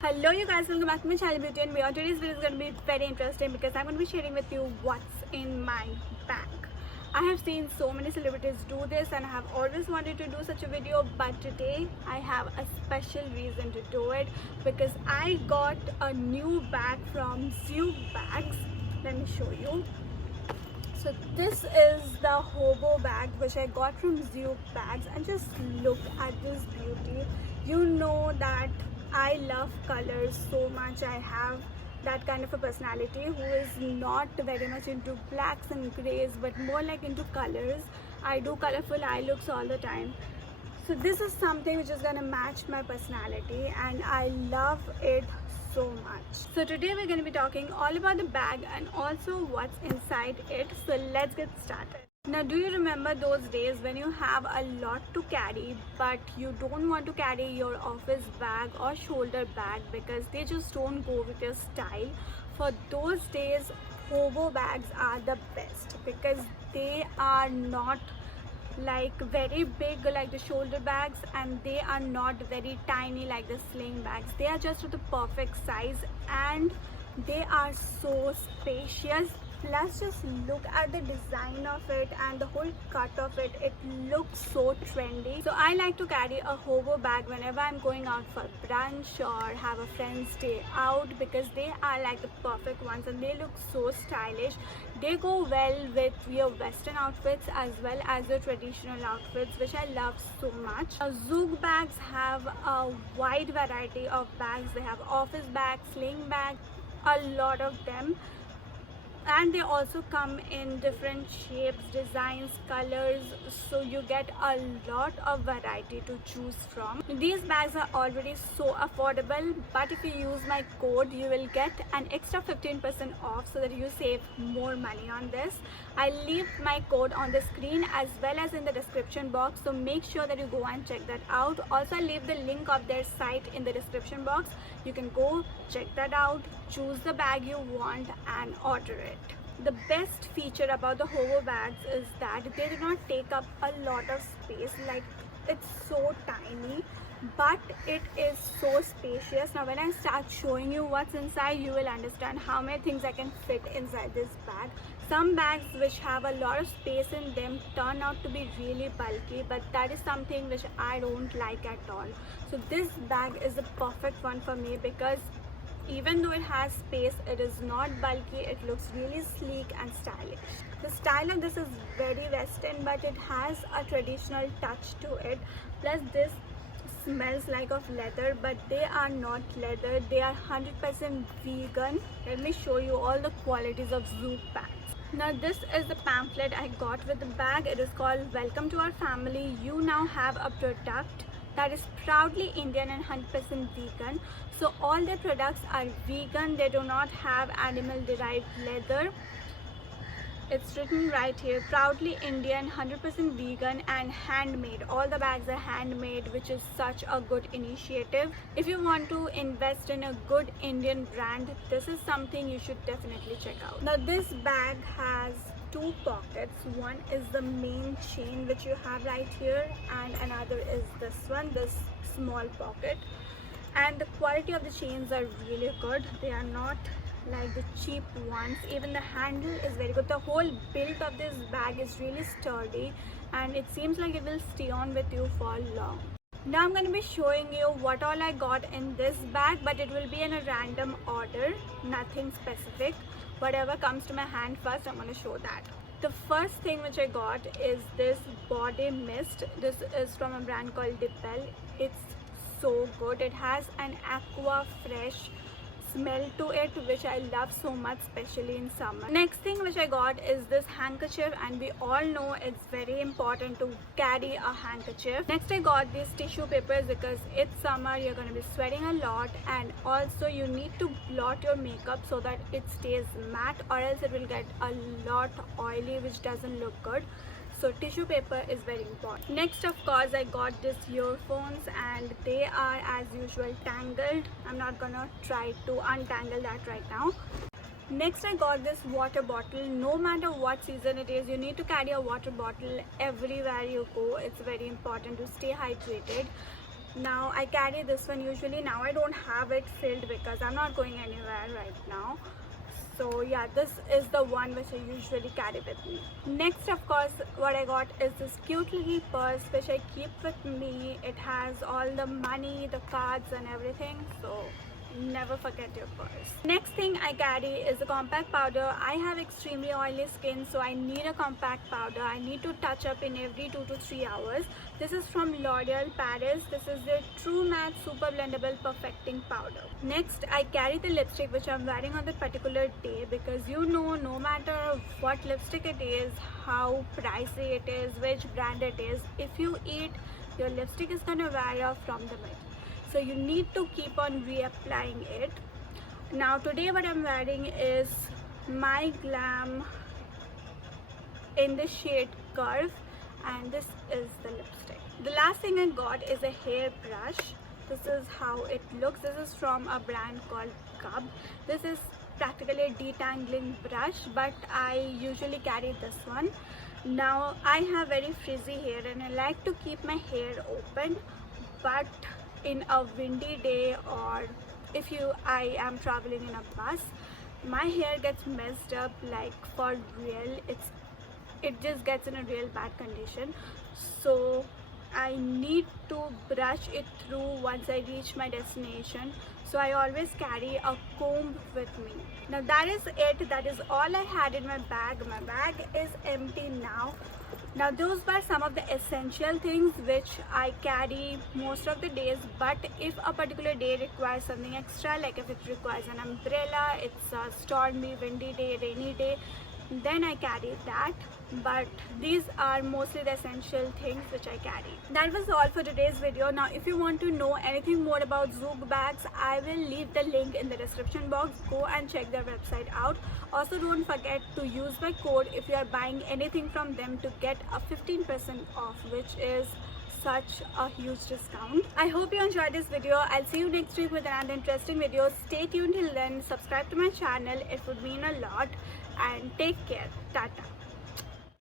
Hello you guys, welcome back to my channel Beauty and Beyond. Today's video is going to be very interesting because I'm going to be sharing with you what's in my bag. I have seen so many celebrities do this and I have always wanted to do such a video, but today I have a special reason to do it because I got a new bag from Zouk Bags. Let me show you. So this is the hobo bag which I got from Zouk Bags, and just look at this beauty. You know that I love colors so much. I have that kind of a personality who is not very much into blacks and grays but more like into colors. I do colorful eye looks all the time. So this is something which is gonna match my personality and I love it so much. So today we're going to be talking all about the bag and also what's inside it. So let's get started. Now, do you remember those days when you have a lot to carry but you don't want to carry your office bag or shoulder bag because they just don't go with your style? For those days, hobo bags are the best because they are not like very big like the shoulder bags and they are not very tiny like the sling bags. They are just the perfect size and they are so spacious. Plus just look at the design of it and the whole cut of it. It looks so trendy. So I like to carry a hobo bag whenever I'm going out for brunch or have a friend's day out because they are like the perfect ones and they look so stylish. They go well with your western outfits as well as your traditional outfits, which I love so much. Zouk Bags have a wide variety of bags. They have office bags, sling bags, a lot of them. And they also come in different shapes, designs, colors, so you get a lot of variety to choose from. These bags are already so affordable, but if you use my code you will get an extra 15% off so that you save more money on this. I'll leave my code on the screen as well as in the description box, so make sure that you go and check that out. Also, I'll leave the link of their site in the description box. You can go check that out, choose the bag you want and order it. The best feature about the hobo bags is that they do not take up a lot of space. Like, it's so tiny but it is so spacious. Now when I start showing you what's inside, you will understand how many things I can fit inside this bag. Some bags which have a lot of space in them turn out to be really bulky, but that is something which I don't like at all. So this bag is the perfect one for me because even though it has space, it is not bulky. It looks really sleek and stylish. The style of this is very western but it has a traditional touch to it. Plus this smells like of leather, but they are not leather. They are 100% vegan. Let me show you all the qualities of Zouk bags. Now this is the pamphlet I got with the bag. It is called Welcome to Our Family. You now have a product that is proudly Indian and 100% vegan. So all their products are vegan. They do not have animal derived leather. It's written right here, proudly Indian, 100% vegan and handmade. All the bags are handmade, which is such a good initiative. If you want to invest in a good Indian brand, this is something you should definitely check out. Now this bag has two pockets. One is the main chain which you have right here and another is this one, this small pocket. And the quality of the chains are really good. They are not like the cheap ones. Even the handle is very good. The whole build of this bag is really sturdy and it seems like it will stay on with you for long. Now I'm going to be showing you what all I got in this bag, but it will be in a random order, nothing specific. Whatever comes to my hand first, I'm going to show that. The first thing which I got is this body mist. This is from a brand called Dipel. It's so good. It has an aqua fresh smell to it, which I love so much, especially in summer. Next thing which I got is this handkerchief, and we all know it's very important to carry a handkerchief. Next I got these tissue papers because it's summer, you're going to be sweating a lot and also you need to blot your makeup so that it stays matte or else it will get a lot oily, which doesn't look good. So tissue paper is very important. Next, of course, I got these earphones and they are as usual tangled. I'm not gonna try to untangle that right now. Next, I got this water bottle. No matter what season it is, you need to carry a water bottle everywhere you go. It's very important to stay hydrated. Now I carry this one usually. Now I don't have it filled because I'm not going anywhere right now. So yeah, this is the one which I usually carry with me. Next, of course, what I got is this cute little purse which I keep with me. It has all the money, the cards and everything, so never forget your purse. Next thing I carry is a compact powder. I have extremely oily skin, so I need a compact powder. I need to touch up in every 2 to 3 hours. This is from L'Oreal Paris. This is the True Matte Super Blendable Perfecting Powder. Next, I carry the lipstick which I'm wearing on that particular day, because you know, no matter what lipstick it is, how pricey it is, which brand it is, if you eat, your lipstick is gonna wear off from the middle. So you need to keep on reapplying it. Now today what I'm wearing is My Glam in the shade Curve, and this is the lipstick. The last thing I got is a hair brush. This is how it looks. This is from a brand called Cub. This is practically a detangling brush, but I usually carry this one. Now I have very frizzy hair and I like to keep my hair open, but in a windy day, or if I am traveling in a bus, my hair gets messed up like for real. It just gets in a real bad condition, so I need to brush it through once I reach my destination. So I always carry a comb with me. Now that is it. That is all I had in my bag. My bag is empty now. Now those were some of the essential things which I carry most of the days, but if a particular day requires something extra, like if it requires an umbrella, it's a stormy, windy day, rainy day, then I carry that. But these are mostly the essential things which I carry. That was all for today's video. Now if you want to know anything more about Zouk bags, I will leave the link in the description box. Go and check their website out. Also don't forget to use my code if you are buying anything from them to get a 15% off, which is such a huge discount. I hope you enjoyed this video. I'll see you next week with another interesting video. Stay tuned till then. Subscribe to my channel. It would mean a lot. And take care. Tata.